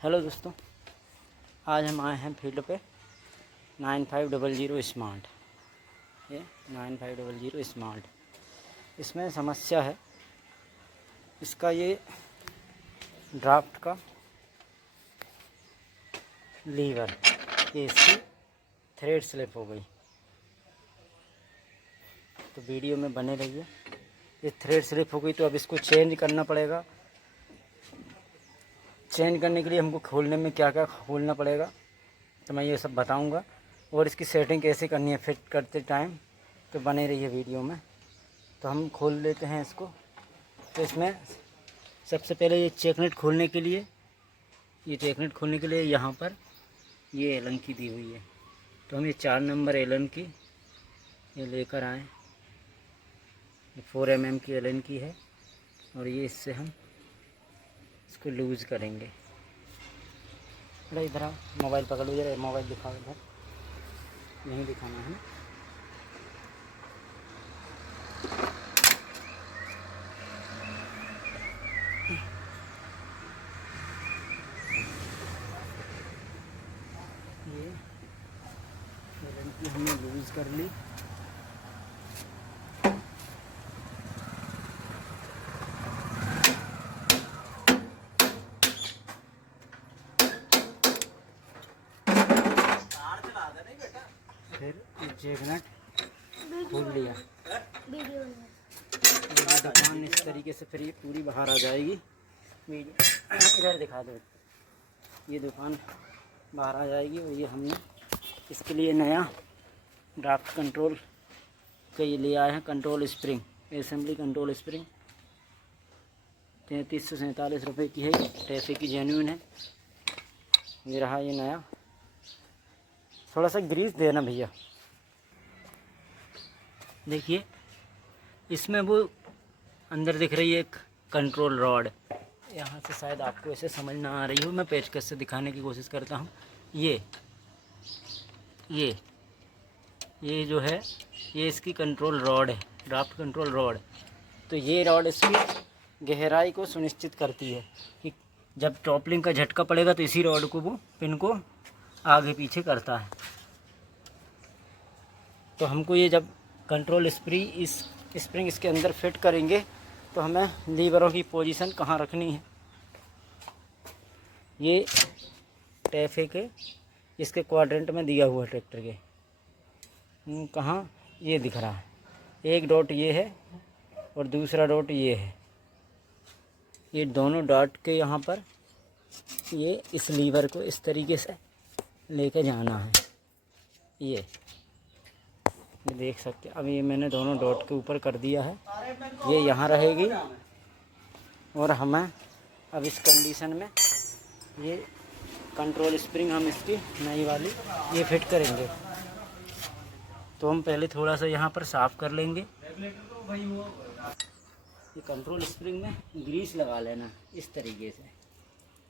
Hello दोस्तों, आज हम आए हैं फील्ड पे 9500 स्मार्ट। ये 9500 स्मार्ट, इसमें समस्या है इसका ये ड्राफ्ट का लीवर, ये इसकी थ्रेड स्लिप हो गई। तो वीडियो में बने रहिए। ये थ्रेड स्लिप हो गई तो अब इसको चेंज करना पड़ेगा। चेंज करने के लिए हमको खोलने में क्या क्या खोलना पड़ेगा तो मैं ये सब बताऊंगा, और इसकी सेटिंग कैसे करनी है फिट करते टाइम। तो बने रहिए वीडियो में। तो हम खोल लेते हैं इसको। तो इसमें सबसे पहले ये चेकनेट खोलने के लिए, यहाँ पर ये एलन की दी हुई है। तो हम ये 4 नंबर एलन की ये लेकर आए। 4 mm की एलन की है, और ये इससे हम इसको लूज़ करेंगे। अरे इधर आओ, मोबाइल पकड़ लो जरा, मोबाइल दिखाओ इधर, नहीं दिखाना है। ये एलन की हमने लूज़ कर ली। फिर चेकनेट खोल लिया। दुकान इस तरीके से फिर ये पूरी बाहर आ जाएगी। इधर दिखा दो, ये दुकान बाहर आ जाएगी। और ये हमने इसके लिए नया ड्राफ्ट कंट्रोल का ये ले आए हैं, control spring, assembly control spring. 3347 रुपये की है, टैफे की जेन्युइन है। ये रहा ये नया। थोड़ा सा ग्रीस देना भैया। देखिए इसमें वो अंदर दिख रही है एक कंट्रोल रॉड। यहाँ से शायद आपको ऐसे समझ ना आ रही हो, मैं पेचकस से दिखाने की कोशिश करता हूँ। ये जो है ये इसकी कंट्रोल रॉड है, ड्राफ्ट कंट्रोल रॉड। तो ये रॉड इसकी गहराई को सुनिश्चित करती है कि जब टॉपलिंग का झटका पड़ेगा तो इसी रॉड को वो पिन को आगे पीछे करता है। तो हमको ये जब कंट्रोल स्प्रिंग इसके अंदर फिट करेंगे तो हमें लीवरों की पोजीशन कहाँ रखनी है। ये टैफे के इसके क्वाड्रेंट में दिया हुआ है ट्रैक्टर के। कहाँ ये दिख रहा है, एक डॉट ये है और दूसरा डॉट ये है। ये दोनों डॉट के यहाँ पर ये इस लीवर को इस तरीके से लेके जाना है। ये देख सकते हैं। अब ये मैंने दोनों डॉट के ऊपर कर दिया है, ये यहाँ रहेगी। और हमें अब इस कंडीशन में ये कंट्रोल स्प्रिंग हम इसकी नई वाली ये फिट करेंगे। तो हम पहले थोड़ा सा यहाँ पर साफ़ कर लेंगे। ये कंट्रोल स्प्रिंग में ग्रीस लगा लेना इस तरीके से।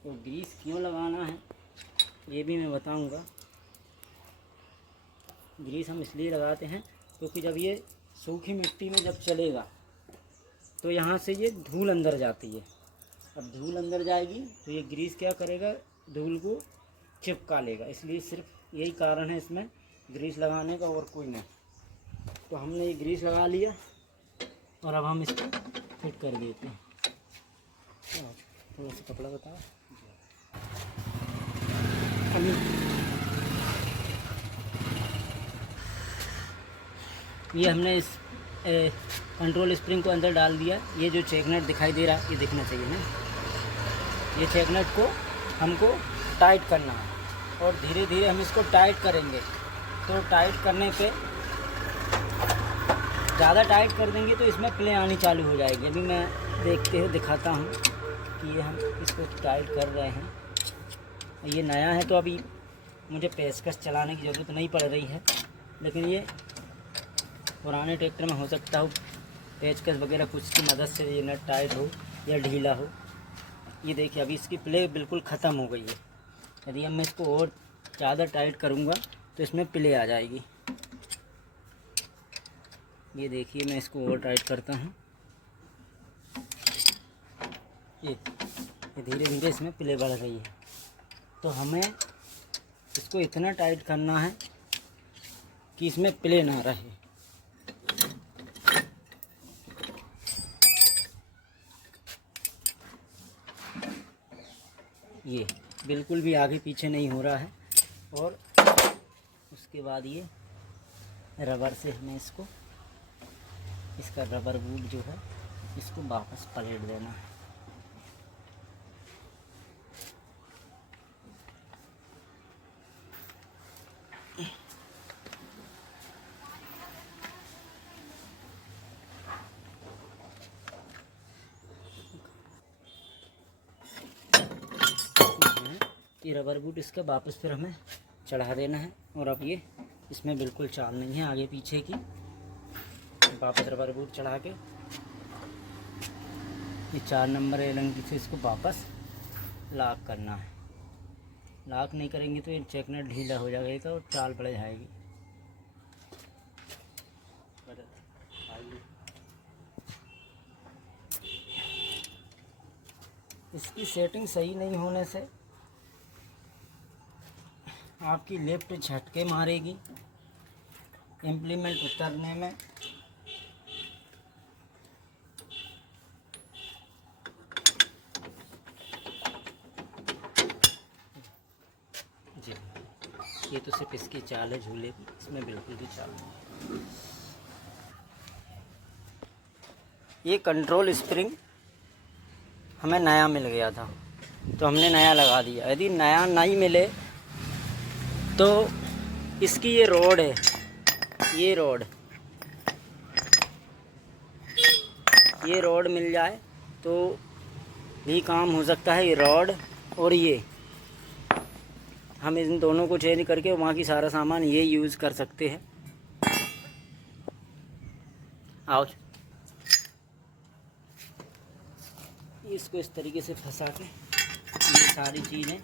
तो ग्रीस क्यों लगाना है ये भी मैं बताऊँगा। ग्रीस हम इसलिए लगाते हैं क्योंकि जब ये सूखी मिट्टी में जब चलेगा तो यहाँ से ये धूल अंदर जाती है। अब धूल अंदर जाएगी तो ये ग्रीस क्या करेगा, धूल को चिपका लेगा। इसलिए सिर्फ यही कारण है इसमें ग्रीस लगाने का, और कोई नहीं। तो हमने ये ग्रीस लगा लिया और अब हम इसको फिट कर देते हैं। थोड़ा सा कपड़ा बताओ। ये हमने इस कंट्रोल स्प्रिंग को अंदर डाल दिया। ये जो चेकनेट दिखाई दे रहा है ये दिखना चाहिए ना। ये चेकनेट को हमको टाइट करना है और धीरे धीरे हम इसको टाइट करेंगे। तो टाइट करने पे ज़्यादा टाइट कर देंगे तो इसमें प्ले आनी चालू हो जाएगी। अभी मैं देखते हुए दिखाता हूँ कि ये हम इसको टाइट कर रहे हैं। ये नया है तो अभी मुझे पेचकस चलाने की ज़रूरत नहीं पड़ रही है, लेकिन ये पुराने ट्रैक्टर में हो सकता हो पेचकस वगैरह कुछ की मदद से ये नट टाइट हो या ढीला हो। ये देखिए अभी इसकी प्ले बिल्कुल ख़त्म हो गई है। यदि अब मैं इसको और ज़्यादा टाइट करूँगा तो इसमें प्ले आ जाएगी। ये देखिए मैं इसको और टाइट करता हूँ। ये धीरे धीरे इसमें प्ले बढ़ रही है। तो हमें इसको इतना टाइट करना है कि इसमें प्ले ना रहे। ये बिल्कुल भी आगे पीछे नहीं हो रहा है। और उसके बाद ये रबर से हमें इसको, इसका रबर बूट जो है इसको वापस पलट देना है। ये रबर बूट इसका वापस फिर हमें चढ़ा देना है। और अब ये इसमें बिल्कुल चाल नहीं है आगे पीछे की। वापस रबर बूट चढ़ा के ये 4 नंबर एलंगी से इसको वापस लॉक करना है। लॉक नहीं करेंगे तो ये चेकनट ढीला हो जाएगा और चाल पड़ जाएगी। इसकी सेटिंग सही नहीं होने से आपकी लिफ्ट झटके मारेगी इम्प्लीमेंट उतरने में। जी ये तो सिर्फ इसकी चाल है झूले की, इसमें बिल्कुल भी चाल नहीं। ये कंट्रोल स्प्रिंग हमें नया मिल गया था तो हमने नया लगा दिया। यदि नया नहीं मिले तो इसकी ये रॉड है, ये रॉड मिल जाए तो भी काम हो सकता है। ये रॉड और ये हम इन दोनों को चेंज करके वहाँ की सारा सामान ये यूज़ कर सकते हैं। आओ इसको इस तरीके से फंसा के ये सारी चीज़ें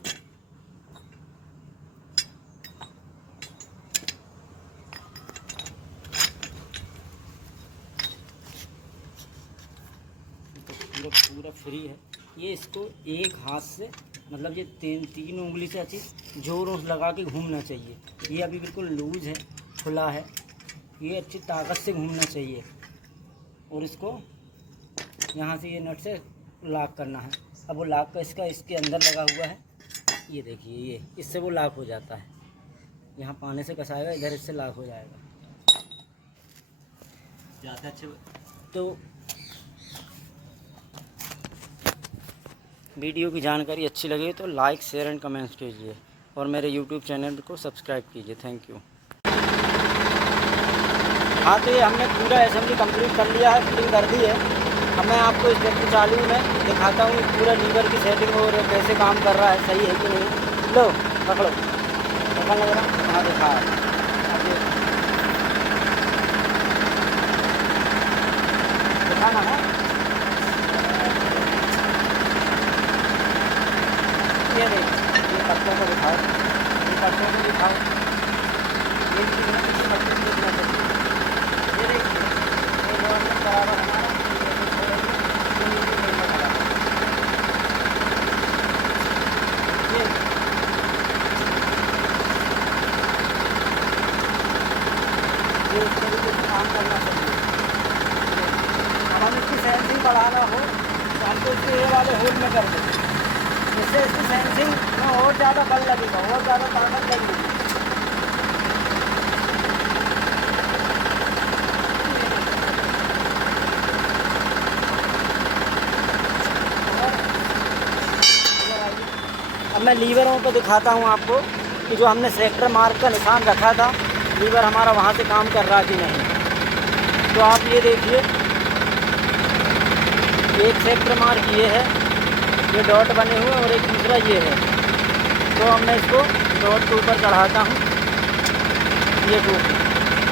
पूरा फ्री है। ये इसको एक हाथ से मतलब ये तीन उंगली से अच्छी जोर लगा के घूमना चाहिए। ये अभी बिल्कुल लूज है, खुला है, ये अच्छी ताकत से घूमना चाहिए। और इसको यहाँ से ये नट से लॉक करना है। अब वो लॉक का इसके अंदर लगा हुआ है, ये देखिए, ये इससे वो लॉक हो जाता है। यहाँ पाने से कसाएगा, इधर इससे लॉक हो जाएगा। ज़्यादा अच्छे तो वीडियो की जानकारी अच्छी लगे तो लाइक शेयर एंड कमेंट्स कीजिए और मेरे यूट्यूब चैनल को सब्सक्राइब कीजिए। Thank you. हाँ तो ये हमने पूरा असेंबली कंप्लीट कर लिया है, फिटिंग कर दी है। अब मैं आपको इस व्यक्ति चालू में दिखाता हूँ पूरा लीवर की सेटिंग और कैसे काम कर रहा है, सही है कि नहीं। लो पकड़ो, पकड़ लग रहा, हाँ दिखा दिखाना है। ये देखिए, ये पत्तों को दिखाओ, ये पत्तों को दिखाओ, ये पत्तों को दिखाओ। ये देखिए, ये जो हमने बराबर हमारा ये इस तरीके से काम करना चाहिए। अब हम इसकी सेंसिंग बढ़ाना हो तो हमको इसके ये वाले होल में कर देंगे, इससे इसकी सेंसिंग में और ज़्यादा बल लगेगा, और ज़्यादा ताकत लगेगी। अब मैं लीवरों को दिखाता हूँ आपको कि जो हमने सेक्टर मार्क का निशान रखा था, लीवर हमारा वहाँ से काम कर रहा कि नहीं। तो आप ये देखिए, एक सेक्टर मार्क ये है, ये डॉट बने हुए, और एक दूसरा ये है। तो अब मैं इसको डॉट के ऊपर चढ़ाता हूँ, ये टूप,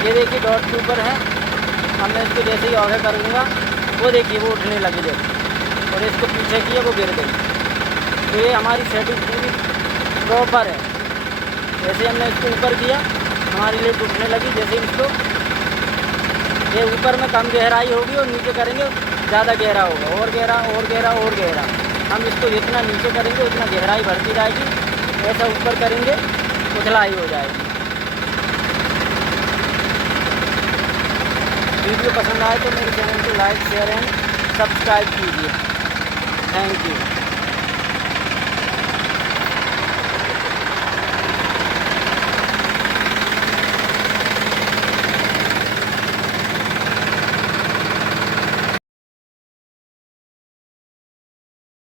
ये देखिए डॉट के ऊपर है। अब मैं इसको जैसे ही आगे करूँगा वो देखिए वो उठने लगी जब, और इसको पीछे किया वो गिर गई। तो ये हमारी सेटिंग पूरी प्रॉपर है। जैसे हमने इसको ऊपर किया हमारी लिफ्ट उठने लगी। जैसे इसको ये ऊपर में कम गहराई होगी और नीचे करेंगे ज़्यादा गहरा होगा, और गहरा और गहरा और गहरा। हम इसको जितना नीचे करेंगे उतना गहराई बढ़ती जाएगी ऐसा ऊपर करेंगे उथलाई हो जाएगी। वीडियो पसंद आए तो मेरे चैनल को लाइक शेयर एंड सब्सक्राइब कीजिए। Thank you.